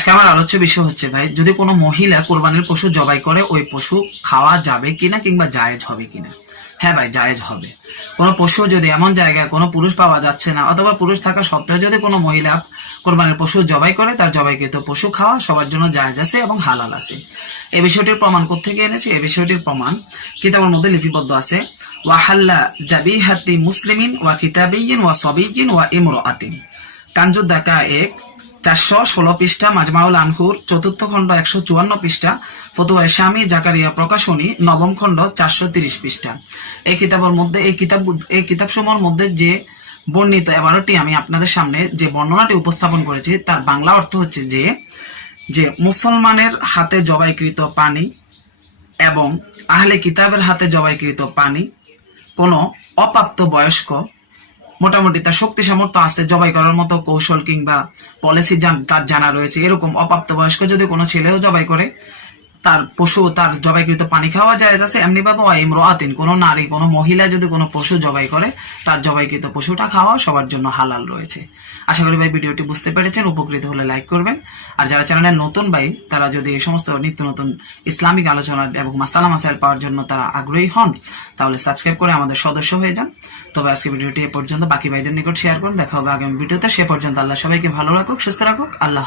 আজকে আমার আলোচ্য বিষয় হচ্ছে ভাই, যদি কোনো মহিলা কোরবানির পশু জবাই করে, ওই পশু খাওয়া যাবে কিনা কিংবা জায়েজ হবে কিনা? হ্যাঁ ভাই, জায়েজ হবে। কোনো পশু যদি এমন জায়গায় কোনো পুরুষ পাওয়া যাচ্ছে না, অথবা পুরুষ থাকা সত্ত্বেও যদি কোনো মহিলা কোরবানির পশু জবাই করে, তার জবাইকৃত পশু খাওয়া সবার জন্য জায়েজ আছে এবং হালাল আছে। এই বিষয়টির প্রমাণ কোথেকে এনেছে? এই বিষয়টির প্রমাণ কিতাবের মধ্যে লিপিবদ্ধ আছে, ওয়াহাল্লা জাবিহাতি মুসলিমিন ওয়া কিতাবিয়িন ওয়া সবিয়িন ওয়া ইমরাআতিন কাঞ্জুদ্দাকা এক চারশো ষোলো পৃষ্ঠা, মাজমাউল আনহুর চতুর্থ খণ্ড একশো চুয়ান্ন পৃষ্ঠা, ফতুয়া স্বামী জাকারিয়া প্রকাশনী নবম খণ্ড চারশো তিরিশ পৃষ্ঠা। এই কিতাবের মধ্যে, এই কিতাব, এই কিতাবসমূহের মধ্যে যে বর্ণিত এবারোটি আমি আপনাদের সামনে যে বর্ণনাটি উপস্থাপন করেছি, তার বাংলা অর্থ হচ্ছে যে যে মুসলমানের হাতে জবাইকৃত পানি এবং আহলে কিতাবের হাতে জবাইকৃত পানি কোনো অপ্রাপ্ত বয়স্ক মোটামুটি তার শক্তি সামর্থ্য আছে, জবাই করার মতো কৌশল কিংবা পলিসি তার জানা রয়েছে। এরকম অপ্রাপ্ত বয়স্ক যদি কোনো ছেলেও জবাই করে তার পশু, তার জবাইকৃত পানি খাওয়া যায় আছে এমনি ভাবে ইমরাতিন। কোনো নারী, কোনো মহিলা যদি কোনো পশু জবাই করে, তার জবাইকৃত পশুটা খাওয়া সবার জন্য হালাল রয়েছে। আশা করি ভাই ভিডিওটি বুঝতে পেরেছেন, উপকৃত হলে লাইক করবেন। আর যারা চ্যানেলের নতুন ভাই, তারা যদি এই সমস্ত নিত্য নতুন ইসলামিক আলোচনা এবং মাসালা মাসাইল পাওয়ার জন্য তারা আগ্রহী হন, তাহলে সাবস্ক্রাইব করে আমাদের সদস্য হয়ে যান। তবে আজকে ভিডিওটি এ পর্যন্ত, বাকি ভাইদের নিকট শেয়ার করুন। দেখা হবে আগামী ভিডিওতে। সে পর্যন্ত আল্লাহ সবাইকে ভালো রাখুক, সুস্থ রাখুক। আল্লাহ